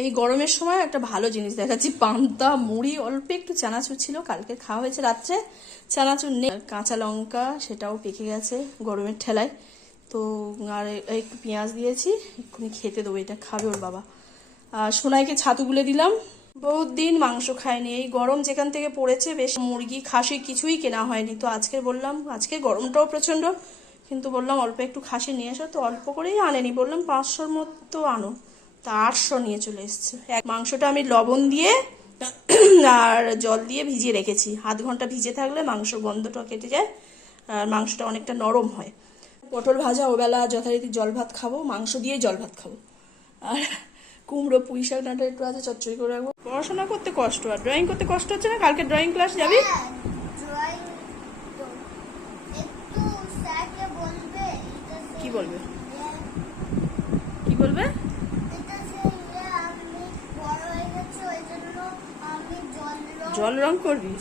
এই গরমের সময় একটা ভালো জিনিস দেখাচ্ছি। পান্তা, মুড়ি, অল্প একটু চানাচুর ছিল, কালকে খাওয়া হয়েছে রাত্রে। চানাচুর নেই কাঁচা লঙ্কা, সেটাও পেকে গেছে গরমের ঠেলায়। তো, আর একটু পেঁয়াজ দিয়েছি, এক্ষুনি খেতে দেবো, এটা খাবে ওর বাবা। আর সোনাইকে ছাতু গুলে দিলাম। বহুত দিন মাংস খায়নি, এই গরম যেখান থেকে পড়েছে, বেশ মুরগি, খাসি কিছুই কেনা হয়নি। তো আজকে বললাম, আজকে গরমটাও প্রচণ্ড, কিন্তু বললাম অল্প একটু খাসি নিয়ে এসো, তো অল্প করেই আনেনি, বললাম পাঁচশোর মতো আনো। তা আটশো নিয়ে চলে এসছে। এক মাংসটা আমি লবণ দিয়ে আর জল দিয়ে ভিজিয়ে রেখেছি। আধ ঘণ্টা ভিজে থাকলে মাংস গন্ধটা কেটে যায় আর মাংসটা অনেকটা নরম হয়। পটল ভাজা ওবেলা যথারীতি জল ভাত খাব মাংস দিয়ে জল ভাত খাব। আর কুমড়ো পুঁই শাক ডাঁটা একটু আছে চচ্চড়ি করে রাখব। পড়াশোনা করতে কষ্ট আর ড্রয়িং করতে কষ্ট হচ্ছে না? কালকে ড্রয়িং ক্লাস যাবি? সে- কি বলবে কি বলবে এটা সে ইয়ে আমি বড় হয়ে গেছি ওই জন্য আমি জল রং করবি?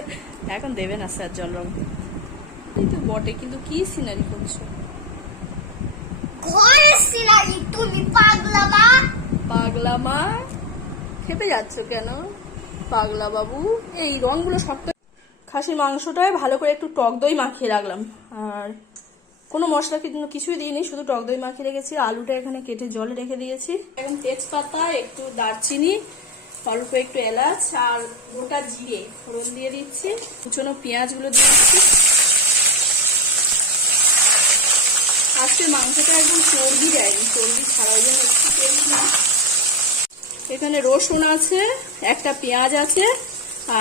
এখন দেবে না স্যার জল রং। এই তো বটে কিন্তু কি সিনারি করছ? সিনারি তুমি পাগলা মা। পাগলা মা? খেপে যাচ্ছ কেন? পাগলা বাবু এই শক্ত খাসির মাংসটায় ভালো করে একটু টক দই মাখিয়ে রাখলাম। আর কোনো মশলা কিন্তু কিছুই দিইনি শুধু টক দই মাখিয়ে রেখেছি। আলুটা এখানে কেটে জলে রেখে দিয়েছি। এখন তেজপাতা একটু দারচিনি অল্প একটু এলাচ আর গোটা জিরে ফোড়ন দিয়ে দিচ্ছি। কুচনো পেঁয়াজগুলো দিয়ে দিচ্ছি। আজকে মাংসটা একদম চর্বি দেয়নি। চর্বি ছাড়া ওই জন্য একটু এখানে রসুন আছে, একটা পেঁয়াজ আছে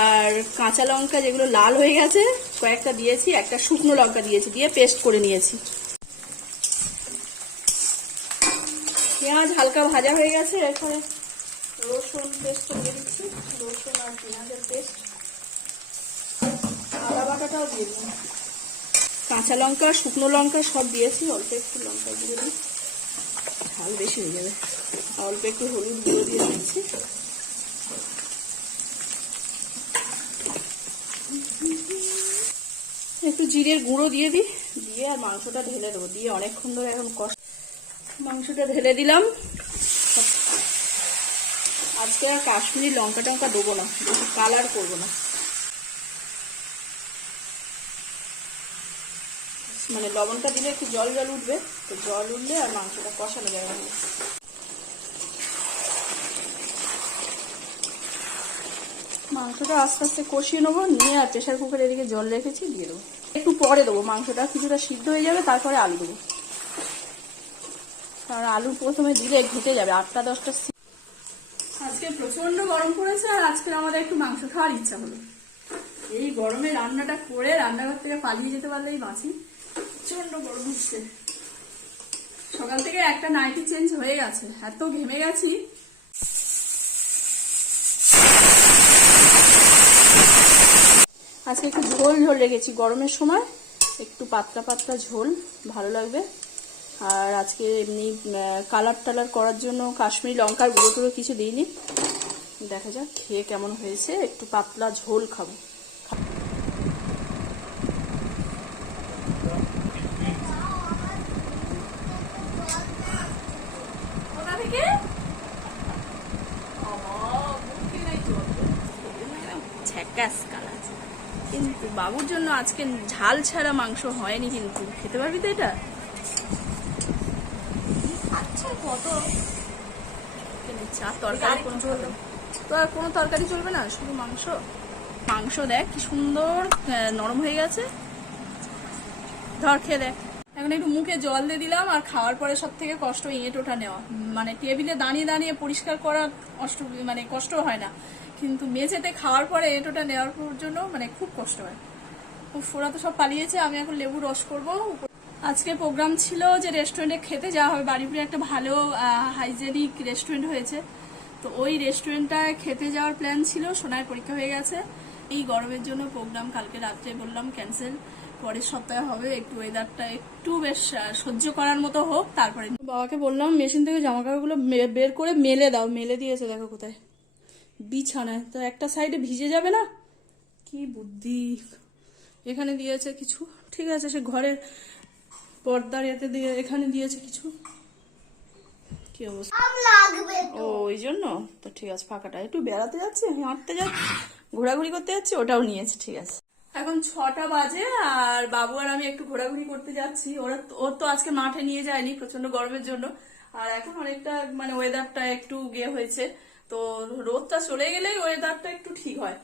আর কাঁচা লঙ্কা যেগুলো লাল হয়ে গেছে, কয়েকটা দিয়েছি, একটা শুকনো লঙ্কা দিয়েছি, দিয়ে পেস্ট করে নিয়েছি। পেঁয়াজ হালকা ভাজা হয়ে গেছে এখানে রসুন পেস্ট দিয়ে দিচ্ছি। রসুন আর পেঁয়াজের পেস্ট আদা বাটাটাও দিয়ে দিলাম। কাঁচা লঙ্কা, শুকনো লঙ্কা সব দিয়েছি। অল্প একটু লঙ্কা গুঁড়ো দিই। ঝাল বেশি হয়ে যাবে। অল্প একটু হলুদ গুঁড়ো দিয়ে দিচ্ছি। একটু জিরের গুঁড়ো দিয়ে দিই। দিয়ে আর মাংসটা ঢেলে দেবো। দিয়ে অনেকক্ষণ ধরে এখন কষ্ট মাংসটা ঢেলে দিলাম। আজকে আর কাশ্মীরি লঙ্কা টঙ্কা দেবো না, বেশি কালার করব না। মানে লবণটা দিলে একটু জল জল উঠবে, তো জল উঠলে আর মাংসটা কষানো যাবে না। মাংসটা আস্তে আস্তে কষিয়ে নেব, নিয়ে আর প্রেশার কুকারে এদিকে জল রেখেছি, দিয়ে দেবো। একটু পরে দেবো, মাংসটা কিছুটা সিদ্ধ হয়ে যাবে, তারপরে আলু দেবো। কারণ আলু প্রথমে দিলে ঘেটে যাবে, আটটা দশটা আজকে প্রচণ্ড গরম পড়েছে আর আজকে আমাদের একটু মাংস খাওয়ার ইচ্ছা হলো। এই গরমে রান্নাটা করে রান্নাঘর থেকে পালিয়ে যেতে পারলেই বাঁচি। প্রচণ্ড গরম হচ্ছে। সকাল থেকে একটা নাইটি চেঞ্জ হয়ে গেছে। এত ঘেমে গেছি। আজকে একটু ঝোল ঝোল রেখেছি। গরমের সময় একটু পাতলা পাতলা ঝোল ভালো লাগবে। আর আজকে এমনি কালার টালার করার জন্য কাশ্মীরি লঙ্কার গুঁড়ো টুড়ো কিছু দিইনি। দেখা যাক খেয়ে কেমন হয়েছে। একটু পাতলা ঝোল খাব। ঝ্যাকাস কালার। কিন্তু বাবুর জন্য আজকে ঝাল ছাড়া মাংস হয়নি কিন্তু। খেতে পারবি তো এটা আচ্ছা কত চা তরকারি কোনো চলবে তো আর কোনো তরকারি চলবে না? শুধু মাংস? মাংস দেখ কি সুন্দর নরম হয়ে গেছে। ধর খেয়ে দেখ। এখন একটু মুখে জল দিয়ে দিলাম আর খাওয়ার পরে সব থেকে কষ্ট ইঁট ওঠা নেওয়া। মানে টেবিলে দাঁড়িয়ে দাঁড়িয়ে পরিষ্কার করা কষ্ট মানে কষ্ট হয় না। কিন্তু মেঝেতে খাওয়ার পরে এঁট ওটা নেওয়ার জন্য মানে খুব কষ্ট হয়। ওরা তো সব পালিয়েছে আমি এখন লেবু রস করব। আজকে প্রোগ্রাম ছিল যে রেস্টুরেন্টে খেতে যাওয়া হবে। বাড়িপুরে একটা ভালো হাইজেনিক রেস্টুরেন্ট হয়েছে। তো ওই রেস্টুরেন্টটায় খেতে যাওয়ার প্ল্যান ছিল, সোনার পরীক্ষা হয়ে গেছে। এই গরমের জন্য প্রোগ্রাম কালকে রাত্রে বললাম ক্যান্সেল পরের সপ্তাহে হবে, একটু ওয়েদারটা একটু বেশ সহ্য করার মতো হোক, তারপরে বাবাকে বললাম মেশিন থেকে জামা কাপড়গুলো বের করে মেলে দাও, মেলে দিয়েছে দেখো কোথায়। বিছানায়। তো একটা সাইডে ভিজে যাবে না? কি বুদ্ধি। এখানে দিয়েছে কিছু। ঠিক আছে, সে ঘরের পর্দার এতে দিয়ে এখানে দিয়েছে কিছু? কি অবস্থা? ও ওই জন্য তো ঠিক আছে ফাঁকাটা। একটু বেড়াতে যাচ্ছি আমি হাঁটতে যাচ্ছি ঘোরাঘুরি করতে যাচ্ছি ওটাও নিয়েছে ঠিক আছে। এখন ছটা বাজে আর বাবু আর আমি একটু ঘোরাঘুরি করতে যাচ্ছি। ওরা ওর তো আজকে মাঠে নিয়ে যায়নি প্রচণ্ড গরমের জন্য। আর এখন অনেকটা মানে ওয়েদারটা একটু গে হয়েছে। তো রোদটা চলে গেলেই ওয়েদারটা একটু ঠিক হয়।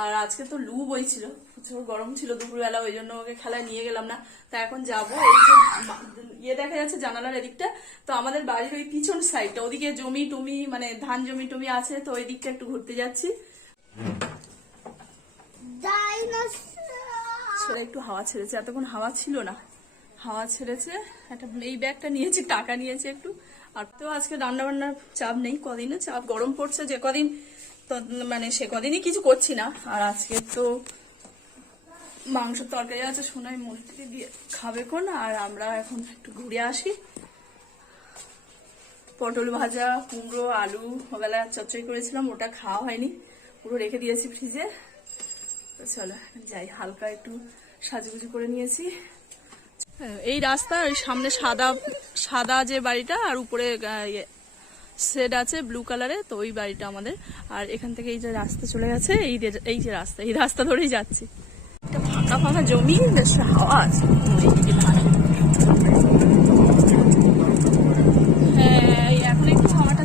আর আজকে তো লু বইছিল প্রচুর গরম ছিল দুপুরবেলা ওই জন্য ওকে খেলায় নিয়ে গেলাম না। তা এখন যাব এই যে ইয়ে দেখা যাচ্ছে জানালার এদিকটা তো আমাদের বাড়ির ওই পিছন সাইডটা ওদিকে জমি টমি মানে ধান জমি টমি আছে তো ওই দিকটা একটু ঘুরতে যাচ্ছি। ছেড়ে একটু হাওয়া ছেড়েছে এতক্ষণ হাওয়া ছিল না। হাওয়া ছেড়েছে একটা এই ব্যাগটা নিয়েছি টাকা নিয়েছি একটু। আর তো আজকে রান্না বান্নার চাপ নেই কদিনে চাপ গরম পড়ছে যে কদিন মানে সে কদিনই কিছু করছি না। আর আজকে তো মাংস তরকারি আছে সোনাই মন্ত্রী দিয়ে খাবে কোন আর আমরা এখন একটু ঘুরে আসি। পটল ভাজা, কুমড়ো, আলু ওবেলা চচ্চড়ি করেছিলাম, ওটা খাওয়া হয়নি। পুরো রেখে দিয়েছি ফ্রিজে। তো চলো, যাই, হালকা একটু সাজুগুজু করে নিয়েছি। এই রাস্তা ওই সামনে সাদা সাদা যে বাড়িটা, আর উপরে সেড আছে ব্লু কালারে তো ওই বাড়িটা আমাদের। আর এখান থেকে এই যে রাস্তা চলে গেছে, এই যে এই যে রাস্তা, এই রাস্তা ধরেই যাচ্ছি। ফাঁকা ফাঁকা জমি হাওয়া আছে। হ্যাঁ এখন একটু হাওয়াটা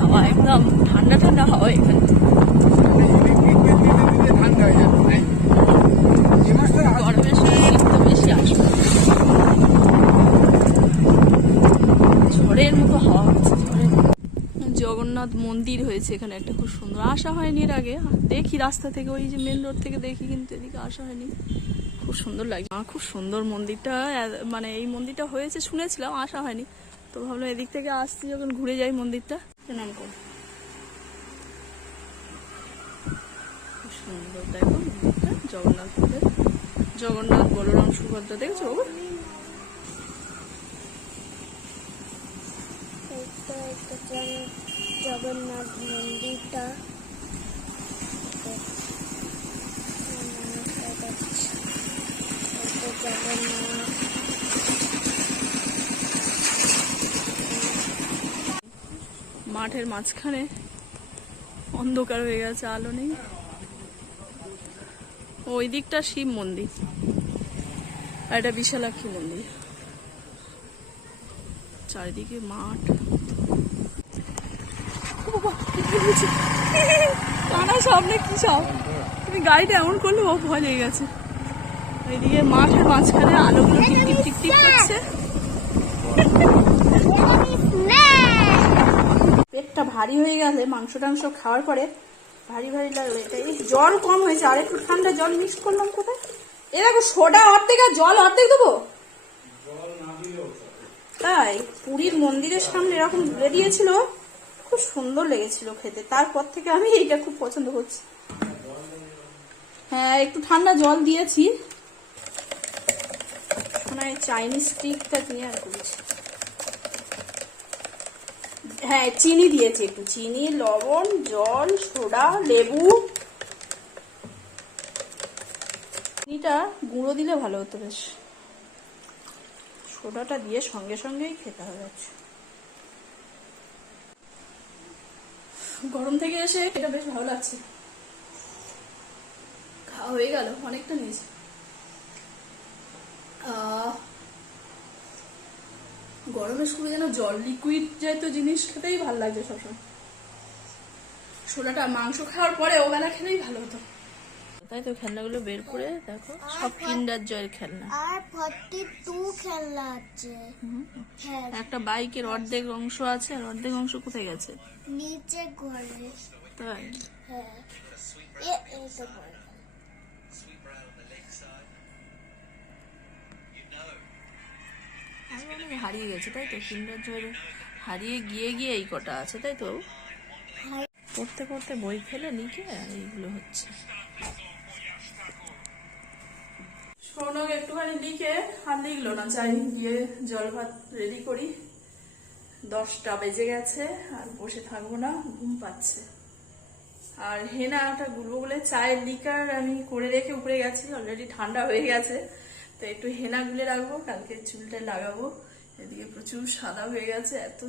হাওয়া একদম ঠান্ডা ঠান্ডা হাওয়া এখানে গরমের সময় একটু বেশি আসবে ঝড়ের মতো হাওয়া হচ্ছে ঝড়ের জগন্নাথ মন্দির হয়েছে, এখানে একটা খুব সুন্দর আসা হয়নি এর আগে। দেখি রাস্তা থেকে, ওই যে মেন রোড থেকে দেখি, কিন্তু এদিকে আসা হয়নি। খুব সুন্দর লাগে আমার খুব সুন্দর মন্দিরটা মানে এই মন্দিরটা হয়েছে, শুনেছিলাম আসা হয়নি। তো ভাবলাম এদিক থেকে আসছি, যখন ঘুরে যাই মন্দিরটা। প্রণাম কর। খুব সুন্দর। দেখো জগন্নাথ, বলরাম, সুভদ্রা, দেখছ জগন্নাথ মন্দিরটা। মাঠের মাঝখানে অন্ধকার হয়ে গেছে, আলো নেই। ওই দিকটা শিব মন্দির, আর এটা বিশালাক্ষী মন্দির। চারিদিকে মাঠ। কানা সামনে কি সব তুমি গাড়িটা এমন করলে ও ভয় লেগে গেছে। ওইদিকে মাঠের মাঝখানে আলোগুলো টিপ টিপ টিপ টিপ করছে। পেটটা ভারী হয়ে গেলে মাংস টাংস খাওয়ার পরে ভারী ভারী লাগল। এটা এই জল কম হয়েছে। আর একটু ঠান্ডা জল মিক্স করলাম কোথায়? এ দেখো, সোডা অর্ধেক আর জল অর্ধেক দেবো? তাই, পুরীর মন্দিরের সামনে এরকম ঘুরে দিয়েছিল। খুব সুন্দর লেগেছিল খেতে। তারপর থেকে আমি এইটা খুব পছন্দ করছি। হ্যাঁ একটু ঠান্ডা জল দিয়েছি। মানে চাইনিজ স্টিকটা নিয়ে আর করেছি। হ্যাঁ চিনি দিয়েছি একটু। চিনি, লবণ, জল, সোডা, লেবু। চিনিটা গুঁড়ো দিলে ভালো হতো বেশ। সোডাটা দিয়ে সঙ্গে সঙ্গেই খেতে হবে। গরম থেকে এসে এটা বেশ ভালো লাগছে। খাওয়া হয়ে গেল, অনেকটা নিয়েছি। গরমের সময় যেন জল লিকুইড জাতীয় জিনিস খেতেই ভালো লাগছে সবসময়। সোডাটা মাংস খাওয়ার পরে ওবেলা খেলেই ভালো হতো। তাই তো খেলনাগুলো বের করে দেখো সব কিন্ডার জয়ের খেলনা। আর ফর্টি টু খেলনা আছে। হ্যাঁ। একটা বাইকের অর্ধেক অংশ আছে আর অর্ধেক অংশ কোথায় গেছে? নিচে ঘরে। তাই? হ্যাঁ। এ আমি হারিয়ে গেছে তাই তো? কিন্ডার জয়ের হারিয়ে গিয়ে গিয়ে এই কটা আছে তাই তো? পড়তে পড়তে বই ফেলে লিখে আর এইগুলো হচ্ছে। শোনক একটুখানি লিখে আর লিখলো না চাই গিয়ে জল ভাত রেডি করি। দশটা বেজে গেছে, আর বসে থাকব না, ঘুম পাচ্ছে। আর হেনাটা গুলবো বলে চায়ের লিকার আমি করে রেখে উপরে গেছি অলরেডি ঠান্ডা হয়ে গেছে। তো একটু হেনা গুলে রাখব, কালকে চুলটা লাগাবো। এদিকে প্রচুর সাদা হয়ে গেছে, এত